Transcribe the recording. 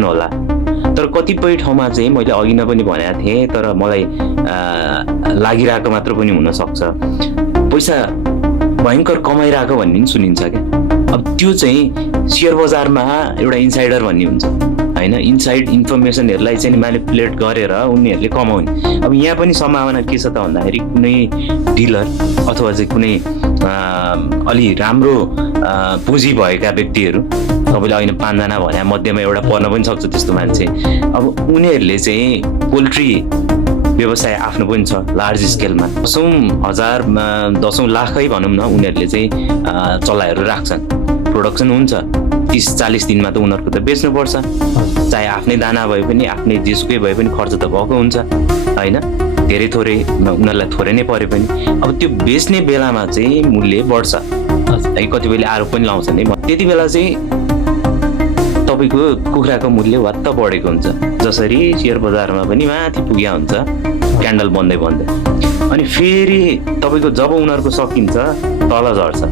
होला। तर कतिपय ठाउँमा चाहिँ मैले अघि नै पनि भनेको थिएँ, तर मलाई लागिरहेको मात्र पनि हुनसक्छ, पैसा भयङ्कर कमाइरहेको भन्ने पनि सुनिन्छ क्या। अब त्यो चाहिँ सेयर बजारमा एउटा इन्साइडर भन्ने हुन्छ होइन, इनसाइड इन्फर्मेसनहरूलाई चाहिँ म्यानिपुलेट गरेर उनीहरूले कमाउने। अब यहाँ पनि सम्भावना के छ त भन्दाखेरि कुनै डिलर अथवा चाहिँ कुनै अलि राम्रो पुँजी भएका व्यक्तिहरू, तपाईँले अहिले 5 जना भने मध्येमा एउटा पर्न पनि सक्छ त्यस्तो मान्छे। अब उनीहरूले चाहिँ पोल्ट्री व्यवसाय आफ्नो पनि छ लार्ज स्केलमा, 10,000 लाखै भनौँ न, उनीहरूले चाहिँ चल्लाहरू राख्छन्। प्रोडक्सन हुन्छ 30-40 दिनमा त उनीहरूको त बेच्नुपर्छ, चाहे आफ्नै दाना भए पनि आफ्नै जेसुकै भए पनि खर्च त भएको हुन्छ होइन, धेरै थोरै उनीहरूलाई थोरै नै परे पनि। अब त्यो बेच्ने बेलामा चाहिँ मूल्य बढ्छ है, कति बेला आरोप पनि लाउँछन् है, त्यति बेला चाहिँ तपाईँको कुखुराको मूल्य वात्त बढेको हुन्छ, जसरी सेयर बजारमा पनि माथि पुग्या हुन्छ क्यान्डल बन्दै बन्दै। अनि फेरि तपाईँको जब उनीहरूको सकिन्छ तल झर्छ।